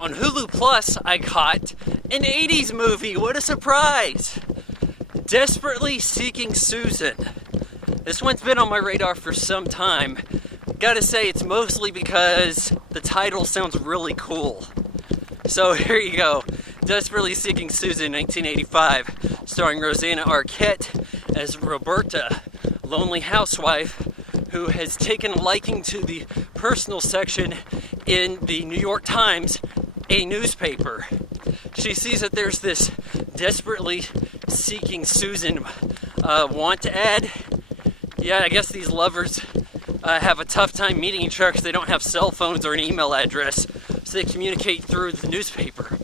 On Hulu Plus, I caught an 80s movie. What a surprise! Desperately Seeking Susan. This one's been on my radar for some time. Gotta say, it's mostly because the title sounds really cool. So here you go. Desperately Seeking Susan, 1985, starring Rosanna Arquette as Roberta, lonely housewife who has taken a liking to the personal section in the New York Times, a newspaper. She sees that there's this Desperately Seeking Susan want ad. Yeah, I guess these lovers have a tough time meeting each other because they don't have cell phones or an email address, so they communicate through the newspaper.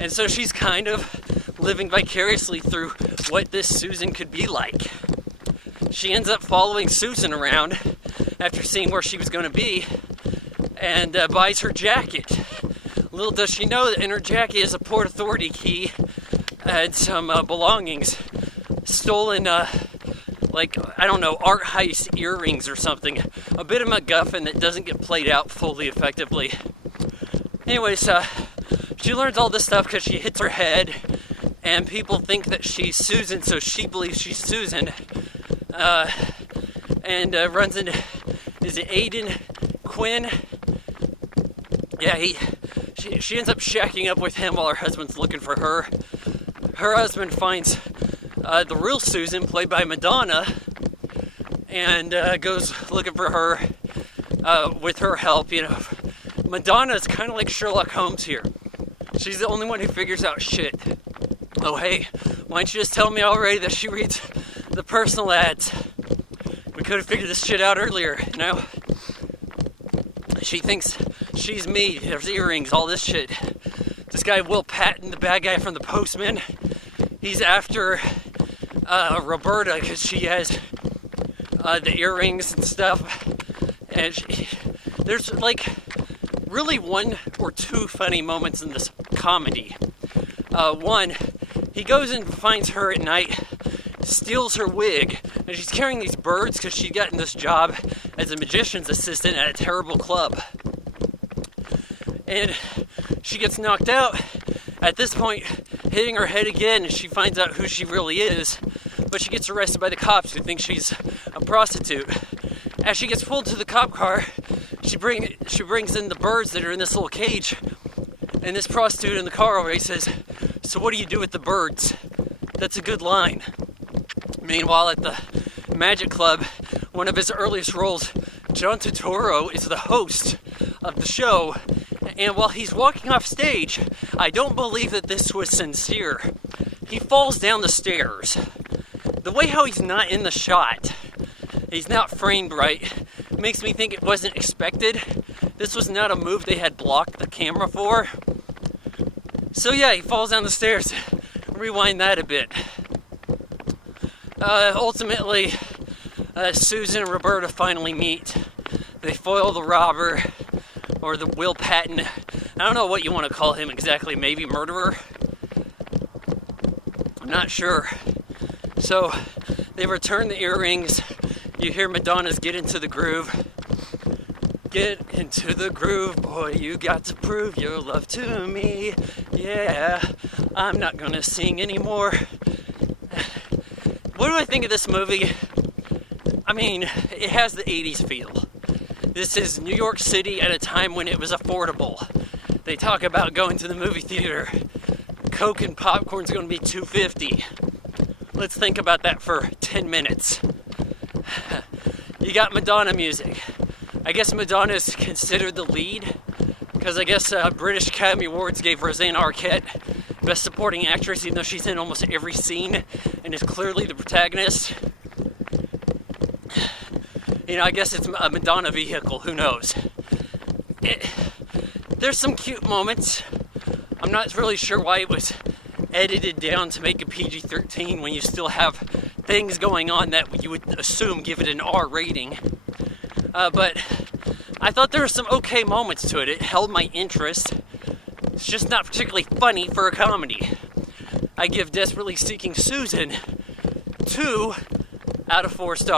And so she's kind of living vicariously through what this Susan could be like. She ends up following Susan around after seeing where she was going to be and buys her jacket. Little does she know that in her jacket is a Port Authority key and some belongings, stolen, art heist earrings or something. A bit of MacGuffin that doesn't get played out fully effectively. Anyways, she learns all this stuff because she hits her head, and people think that she's Susan, so she believes she's Susan. And runs into, is it Aiden Quinn? Yeah, she ends up shacking up with him while her husband's looking for her. Her husband finds the real Susan, played by Madonna, and goes looking for her with her help. You know, Madonna's kind of like Sherlock Holmes here. She's the only one who figures out shit. Oh, hey, why don't you just tell me already that she reads the personal ads? We could have figured this shit out earlier, you know? She thinks she's me. There's earrings, all this shit. This guy, Will Patton, the bad guy from The Postman, he's after Roberta because she has the earrings and stuff. And there's like really one or two funny moments in this comedy. One, he goes and finds her at night, steals her wig, and she's carrying these birds because she'd gotten this job as a magician's assistant at a terrible club. And she gets knocked out. At this point, hitting her head again, and she finds out who she really is, but she gets arrested by the cops who think she's a prostitute. As she gets pulled to the cop car, she brings in the birds that are in this little cage, and this prostitute in the car already says, "So what do you do with the birds?" That's a good line. Meanwhile, at the Magic Club, one of his earliest roles, John Turturro is the host of the show, and while he's walking off stage, I don't believe that this was sincere. He falls down the stairs. The way how he's not in the shot, he's not framed right, makes me think it wasn't expected. This was not a move they had blocked the camera for. So yeah, he falls down the stairs. Rewind that a bit. Ultimately, Susan and Roberta finally meet. They foil the robber, or the Will Patton. I don't know what you want to call him exactly, maybe murderer? I'm not sure. So, they return the earrings. You hear Madonna's Get Into the Groove. Get into the groove, boy, you got to prove your love to me. Yeah, I'm not gonna sing anymore. What do I think of this movie? I mean, it has the 80s feel. This is New York City at a time when it was affordable. They talk about going to the movie theater. Coke and popcorn's gonna be $2.50. Let's think about that for 10 minutes. You got Madonna music. I guess Madonna is considered the lead, because I guess British Academy Awards gave Rosanna Arquette Best Supporting Actress, even though she's in almost every scene and is clearly the protagonist. You know, I guess it's a Madonna vehicle, who knows. There's some cute moments. I'm not really sure why it was edited down to make a PG-13 when you still have things going on that you would assume give it an R rating. But I thought there were some okay moments to it. It held my interest. It's just not particularly funny for a comedy. I give Desperately Seeking Susan 2 out of 4 stars.